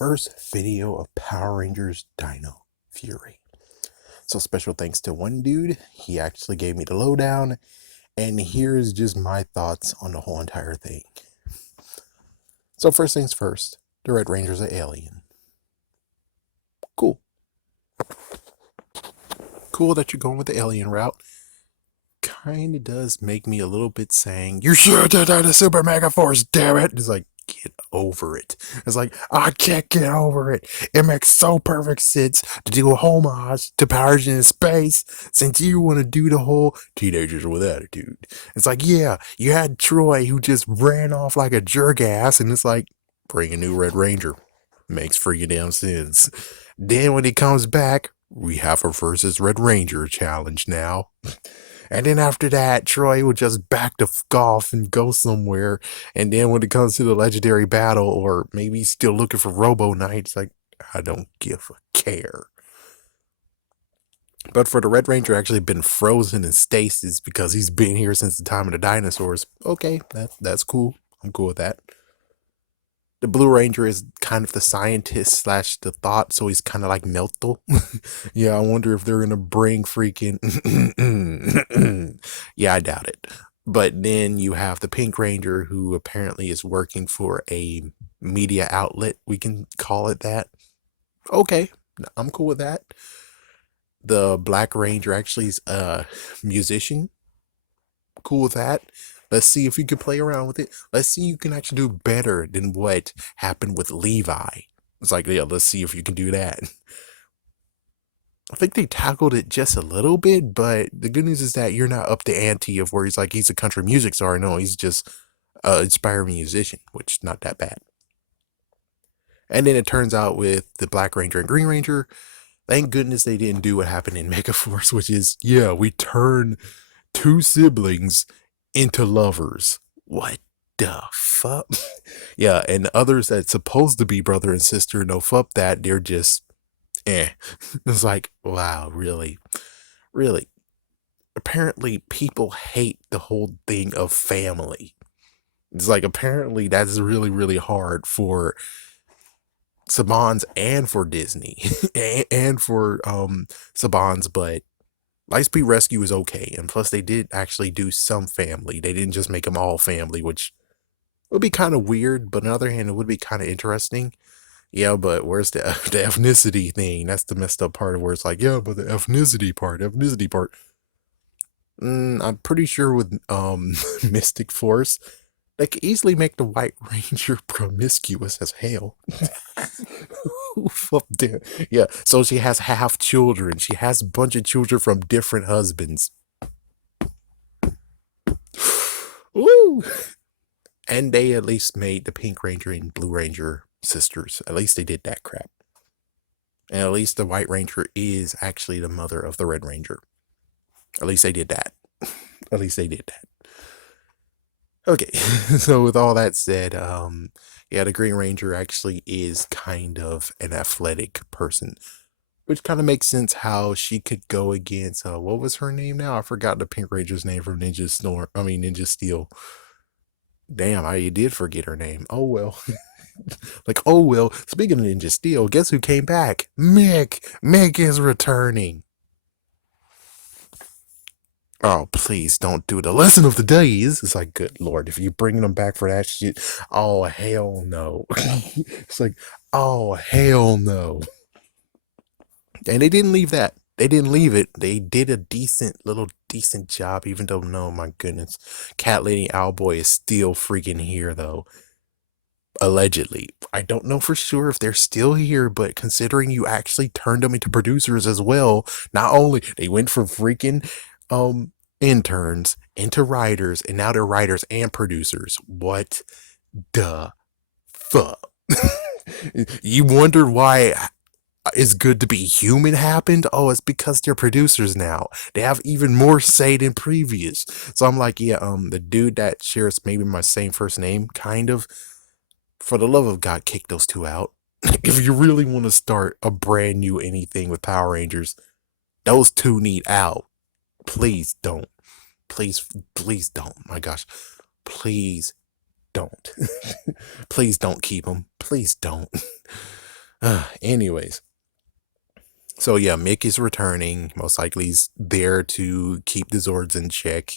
first video of Power Rangers Dino Fury. So special thanks to one dude. He actually gave me the lowdown, and here's just my thoughts on the whole entire thing. So first things first, the Red Ranger's an alien. Cool. Cool that you're going with the alien route. Kind of does make me a little bit saying, you should have done the Super Mega Force, damn it. It's like, get over it. It's like, I can't get over it. It makes so perfect sense to do a homage to Powers in Space since you want to do the whole teenagers with attitude. It's like, yeah, you had Troy who just ran off like a jerk ass, and it's like, bring a new Red Ranger. Makes freaking damn sense. Then when he comes back, we have a versus Red Ranger challenge now. And then after that, Troy would just back the f off and go somewhere. And then when it comes to the legendary battle, or maybe he's still looking for Robo Knight, it's like, I don't give a care. But for the Red Ranger actually been frozen in stasis because he's been here since the time of the dinosaurs, okay, that's cool. I'm cool with that. The Blue Ranger is kind of the scientist slash the thought, so he's kind of like Melto. Yeah, I wonder if they're gonna bring freaking. Yeah, I doubt it. But then you have the Pink Ranger, who apparently is working for a media outlet. We can call it that. Okay, I'm cool with that. The Black Ranger actually is a musician. Cool with that. Let's see if you can play around with it. Let's see if you can actually do better than what happened with Levi. It's like, yeah, let's see if you can do that. I think they tackled it just a little bit, but the good news is that you're not up to ante of where he's like, he's a country music star. No, he's just an inspiring musician, which not that bad. And then it turns out with the Black Ranger and Green Ranger, thank goodness they didn't do what happened in Megaforce, which is, yeah, we turn two siblings into lovers. What the fuck? Yeah, and others that's supposed to be brother and sister, no fuck that, they're just It's like, wow, really? Really? Apparently people hate the whole thing of family. It's like, apparently that's really, really hard for Saban's and for Disney and for Saban's, but Lightspeed Rescue is okay, and plus they did actually do some family. They didn't just make them all family, which would be kind of weird, but on the other hand, it would be kind of interesting. Yeah, but where's the the ethnicity thing? That's the messed up part of where it's like, yeah, but the ethnicity part. I'm pretty sure with Mystic Force, they could easily make the White Ranger promiscuous as hell. Fuck that. Yeah, so she has half children. She has a bunch of children from different husbands. Woo! And they at least made the Pink Ranger and Blue Ranger sisters. At least they did that crap. And at least the White Ranger is actually the mother of the Red Ranger. At least they did that. At least they did that. Okay, so with all that said, yeah, the Green Ranger actually is kind of an athletic person, which kind of makes sense how she could go against, what was her name now? I forgot the Pink Ranger's name from Ninja Steel. Damn, I did forget her name. Oh well. Like, oh well, speaking of Ninja Steel, guess who came back? Mick! Mick is returning. Oh, please don't do the lesson of the days. It's like, good lord, if you're bringing them back for that shit, oh, hell no. It's like, oh, hell no. And they didn't leave that. They didn't leave it. They did a decent job, even though, no, my goodness. Cat Lady Owlboy is still freaking here, though. Allegedly. I don't know for sure if they're still here, but considering you actually turned them into producers as well, not only they went from freaking interns into writers, and now they're writers and producers. What the fuck? You wonder why it's good to be human happened? Oh, it's because they're producers now. They have even more say than previous. So I'm like, yeah, the dude that shares maybe my same first name, kind of, for the love of God, kick those two out. If you really want to start a brand new anything with Power Rangers, those two need out. Please don't. Please don't. My gosh. Please don't. Please don't keep them. Please don't. Anyways, so yeah, Mick is returning. Most likely he's there to keep the Zords in check.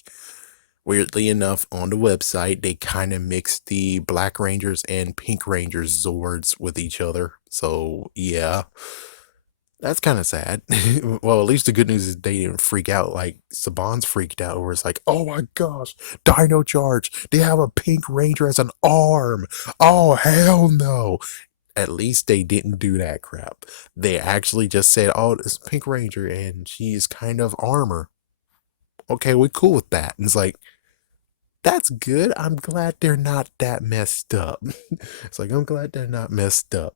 Weirdly enough, on the website, they kind of mixed the Black Rangers and Pink Rangers Zords with each other. So yeah, that's kind of sad. Well, at least the good news is they didn't freak out like Saban's freaked out, where it's like, oh my gosh, Dino Charge! They have a Pink Ranger as an arm. Oh hell no! At least they didn't do that crap. They actually just said, oh, it's Pink Ranger and she's kind of armor. Okay, we're cool with that. And it's like, that's good. I'm glad they're not that messed up. It's like, I'm glad they're not messed up.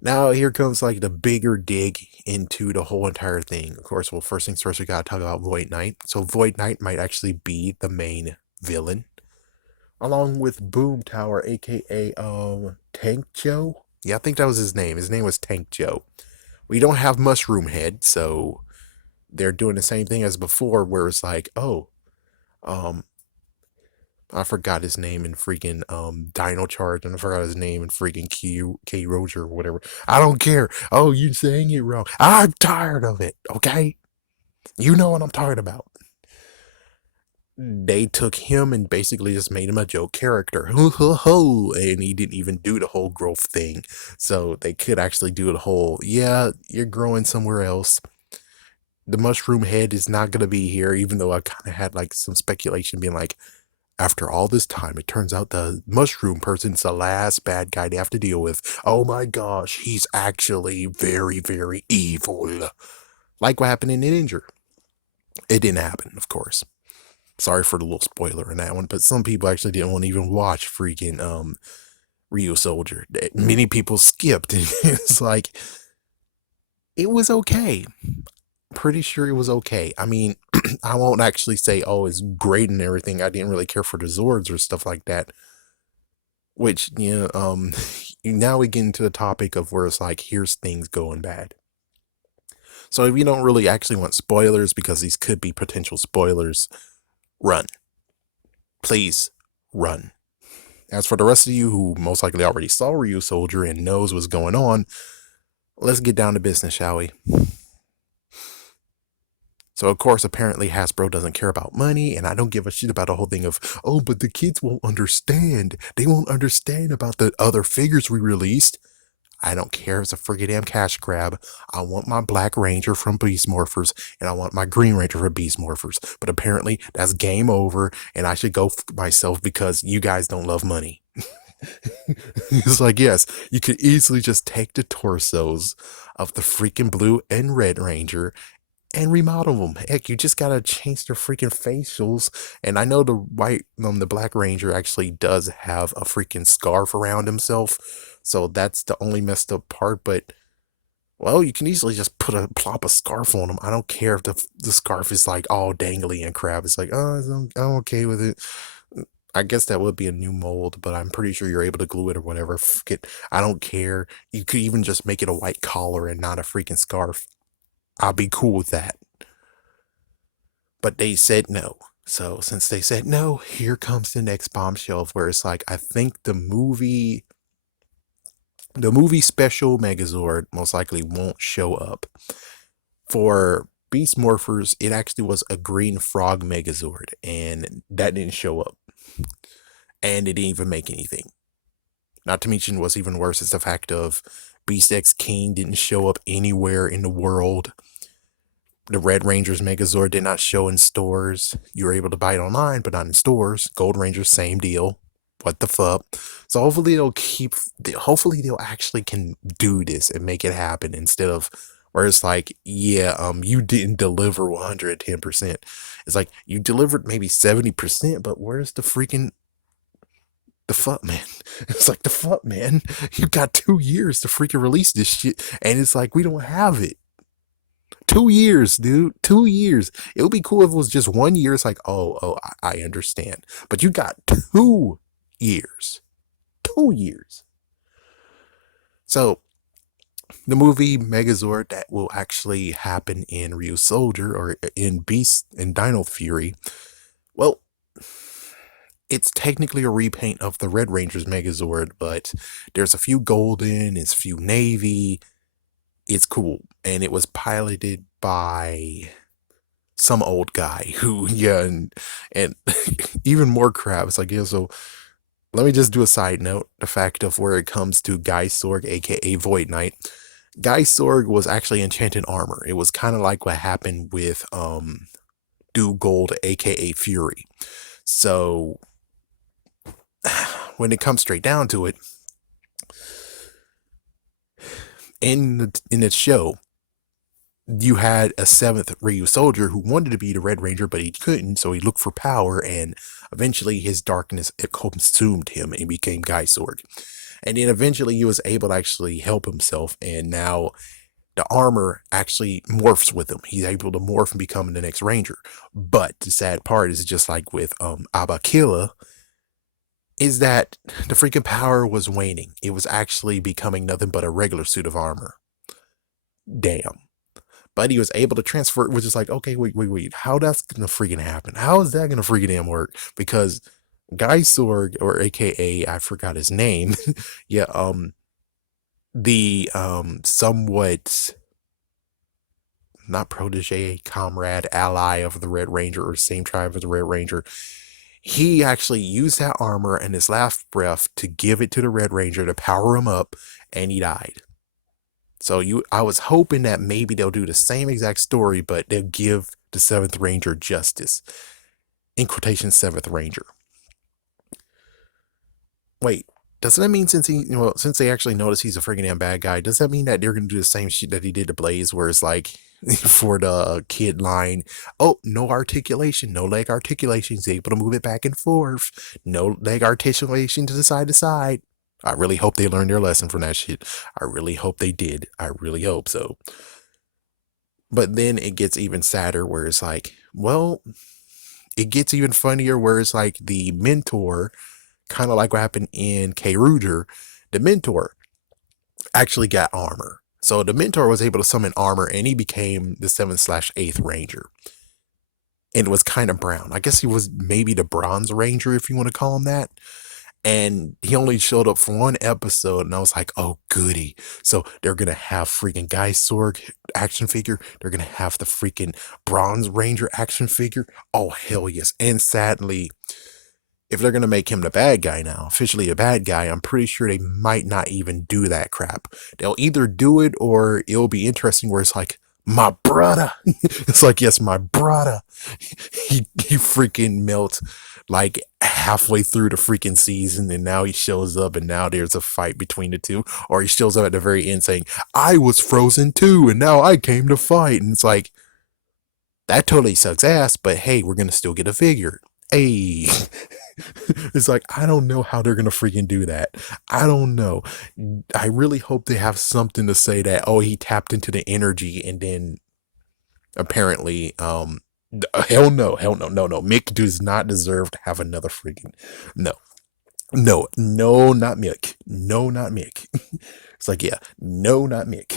Now, here comes like the bigger dig into the whole entire thing. Of course, well, first things first, we gotta talk about Void Knight. So, Void Knight might actually be the main villain, along with Boom Tower, aka Tank Joe. Yeah, I think that was his name. His name was Tank Joe. We don't have Mushroom Head, so they're doing the same thing as before, where it's like, oh, um, I forgot his name in freaking Dino Charge, and I forgot his name in freaking K Roger or whatever. I don't care. Oh, you saying it wrong. I'm tired of it. Okay, you know what I'm talking about. They took him and basically just made him a joke character. Ho ho ho! And he didn't even do the whole growth thing. So they could actually do the whole, yeah, you're growing somewhere else. The mushroom head is not gonna be here, even though I kind of had like some speculation being like, after all this time, it turns out the mushroom person's the last bad guy they have to deal with. Oh my gosh, he's actually very, very evil. Like what happened in Ninja. It didn't happen, of course. Sorry for the little spoiler in that one, but some people actually didn't want to even watch freaking Rio Soldier. Many people skipped. It's like, it was okay. Pretty sure it was okay. I mean, I won't actually say, oh, it's great and everything. I didn't really care for the Zords or stuff like that. Which, you know, now we get into the topic of where it's like, here's things going bad. So if you don't really actually want spoilers, because these could be potential spoilers, run. Please run. As for the rest of you who most likely already saw Ryu Soldier and knows what's going on, let's get down to business, shall we? So, of course, apparently Hasbro doesn't care about money, and I don't give a shit about the whole thing of, oh, but the kids won't understand. They won't understand about the other figures we released. I don't care if it's a friggin' damn cash grab. I want my Black Ranger from Beast Morphers, and I want my Green Ranger from Beast Morphers. But apparently, that's game over, and I should go myself because you guys don't love money. It's like, yes, you could easily just take the torsos of the freaking Blue and Red Ranger and remodel them. Heck, you just gotta change their freaking facials. And I know the Black Ranger actually does have a freaking scarf around himself, so that's the only messed up part. But well, you can easily just plop a scarf on him. I don't care if the scarf is like all dangly and crap. It's like, oh, I'm okay with it. I guess that would be a new mold, but I'm pretty sure you're able to glue it or whatever. I don't care. You could even just make it a white collar and not a freaking scarf. I'll be cool with that. But they said no. So since they said no, here comes the next bombshell where it's like, I think the movie special Megazord most likely won't show up. For Beast Morphers, it actually was a green frog Megazord, and that didn't show up. And it didn't even make anything. Not to mention, what's even worse is the fact of Beast X King didn't show up anywhere in the world. The Red Ranger's Megazord did not show in stores. You were able to buy it online, but not in stores. Gold Ranger, same deal. What the fuck? So hopefully they'll actually can do this and make it happen instead of where it's like, yeah, you didn't deliver 110%. It's like, you delivered maybe 70%, but where's the fuck, man? It's like, the fuck, man? You got 2 years to freaking release this shit, and it's like, we don't have it. 2 years, dude. 2 years. It would be cool if it was just 1 year. It's like, oh, I understand. But you got 2 years. 2 years. So, the movie Megazord that will actually happen in Ryu Soldier or in Beast and Dino Fury, well, It's technically a repaint of the Red Ranger's Megazord, but there's a few golden, it's a few navy. It's cool. And it was piloted by some old guy who, yeah, and even more crap. It's like, yeah, so let me just do a side note. The fact of where it comes to Guy Sorg, aka Void Knight. Guy Sorg was actually enchanted armor. It was kind of like what happened with Do Gold, aka Fury. So when it comes straight down to it, in its show, you had a seventh Ryu soldier who wanted to be the Red Ranger, but he couldn't, so he looked for power, and eventually his darkness it consumed him and became Guy Sorg. And then eventually he was able to actually help himself, and now the armor actually morphs with him. He's able to morph and become the next Ranger. But the sad part is just like with Abakilla, is that the freaking power was waning. It was actually becoming nothing but a regular suit of armor. Damn. But he was able to transfer it, which is like, okay, wait. How that's gonna freaking happen? How is that gonna freaking damn work? Because Guy Sorg, or AKA, I forgot his name. Yeah, the somewhat not protege, comrade, ally of the Red Ranger, or same tribe as the Red Ranger. He actually used that armor and his last breath to give it to the Red Ranger to power him up, and he died. So I was hoping that maybe they'll do the same exact story, but they'll give the Seventh Ranger justice. In quotation, Seventh Ranger. Wait, doesn't that mean since since they actually notice he's a freaking damn bad guy, does that mean that they're gonna do the same shit that he did to Blaze, where it's like for the kid line, oh, no articulation, no leg articulation, he's able to move it back and forth, no leg articulation to side. I really hope they learned their lesson from that shit. I really hope they did. I really hope so. But then it gets even sadder where it's like, well, it gets even funnier where it's like the mentor, kind of like what happened in K. Ruger, the mentor actually got armor. So the mentor was able to summon armor and he became the 7/8th Ranger. And it was kind of brown. I guess he was maybe the Bronze Ranger, if you want to call him that. And he only showed up for one episode, and I was like, oh, goody. So they're going to have freaking Guy Sorg action figure. They're going to have the freaking Bronze Ranger action figure. Oh, hell yes. And sadly, if they're going to make him the bad guy now, officially a bad guy, I'm pretty sure they might not even do that crap. They'll either do it or it'll be interesting where it's like, my brother. It's like, yes, my brother. He freaking melts like halfway through the freaking season, and now he shows up and now there's a fight between the two, or he shows up at the very end saying, I was frozen too and now I came to fight. And it's like, that totally sucks ass, but hey, we're gonna still get a figure. Hey. It's like, I don't know how they're gonna freaking do that. I don't know. I really hope they have something to say that, oh, he tapped into the energy, and then apparently hell no, no, Mick does not deserve to have another freaking no, not Mick, no, not Mick. It's like, yeah, no, not Mick.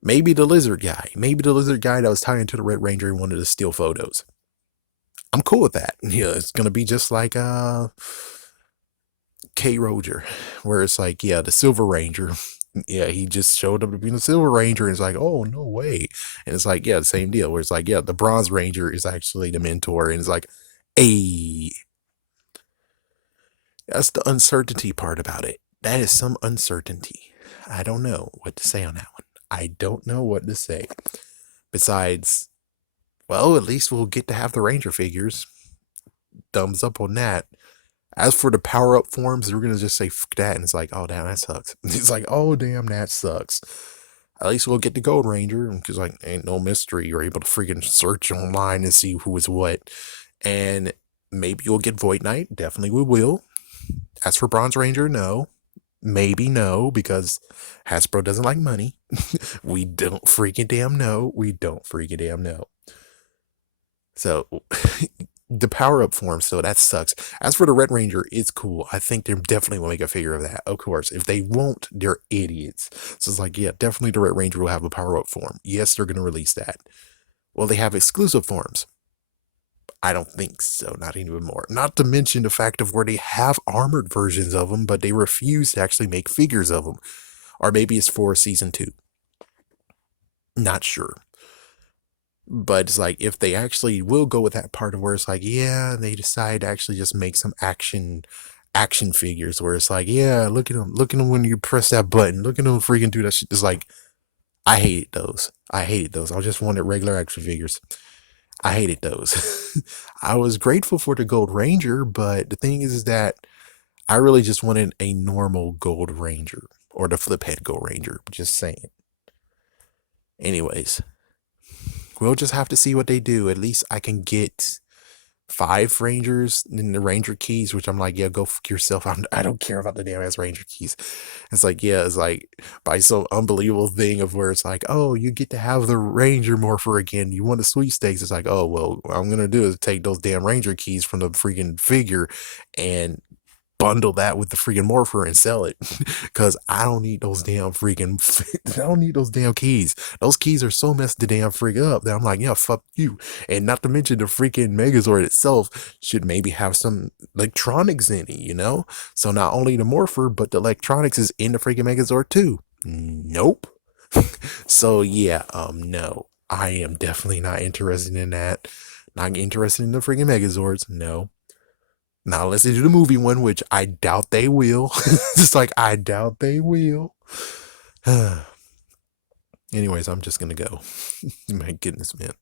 Maybe the lizard guy that was tied into the Red Ranger and wanted to steal photos. I'm cool with that. Yeah, it's gonna be just like K. Roger, where it's like, yeah, the Silver Ranger. Yeah, he just showed up to be the Silver Ranger, and it's like, oh, no way. And it's like, yeah, the same deal, where it's like, yeah, the Bronze Ranger is actually the mentor, and it's like, hey, that's the uncertainty part about it. That is some uncertainty. I don't know what to say on that one. I don't know what to say. Besides, well, at least we'll get to have the Ranger figures. Thumbs up on that. As for the power-up forms, they're going to just say, fuck that, and it's like, oh, damn, that sucks. It's like, oh, damn, that sucks. At least we'll get the Gold Ranger, because, like, ain't no mystery. You're able to freaking search online and see who is what. And maybe you'll get Void Knight. Definitely we will. As for Bronze Ranger, no. Maybe no, because Hasbro doesn't like money. We don't freaking damn know. So... the power-up form, so that sucks. As for the Red Ranger, it's cool. I think they definitely will make a figure of that, of course. If they won't, they're idiots. So it's like, yeah, definitely the Red Ranger will have a power-up form. Yes, they're going to release that. Well, they have exclusive forms. I don't think so, not even more. Not to mention the fact of where they have armored versions of them, but they refuse to actually make figures of them. Or maybe it's for season 2. Not sure. But it's like if they actually will go with that part of where it's like, yeah, they decide to actually just make some action figures where it's like, yeah, look at them when you press that button, look at them freaking do that shit. It's like I hated those. I hated those. I just wanted regular action figures. I hated those. I was grateful for the Gold Ranger, but the thing is that I really just wanted a normal Gold Ranger or the flip head Gold Ranger. Just saying. Anyways, we'll just have to see what they do. At least I can get 5 Rangers in the Ranger keys, which I'm like, yeah, go fuck yourself. I don't care about the damn ass Ranger keys. It's like, yeah, it's like by some unbelievable thing of where it's like, oh, you get to have the Ranger morpher again. You want the sweepstakes. It's like, oh, well, what I'm going to do is take those damn Ranger keys from the freaking figure and bundle that with the freaking morpher and sell it because I don't need those damn freaking I don't need those damn keys. Those keys are so messed the damn freak up that I'm like, yeah, fuck you. And not to mention the freaking Megazord itself should maybe have some electronics in it, you know? So not only the morpher, but the electronics is in the freaking Megazord too. Nope. So yeah, no. I am definitely not interested in that. Not interested in the freaking Megazords. No. Now, unless they do the movie one, which I doubt they will. Just like, I doubt they will. Anyways, I'm just gonna go. My goodness, man.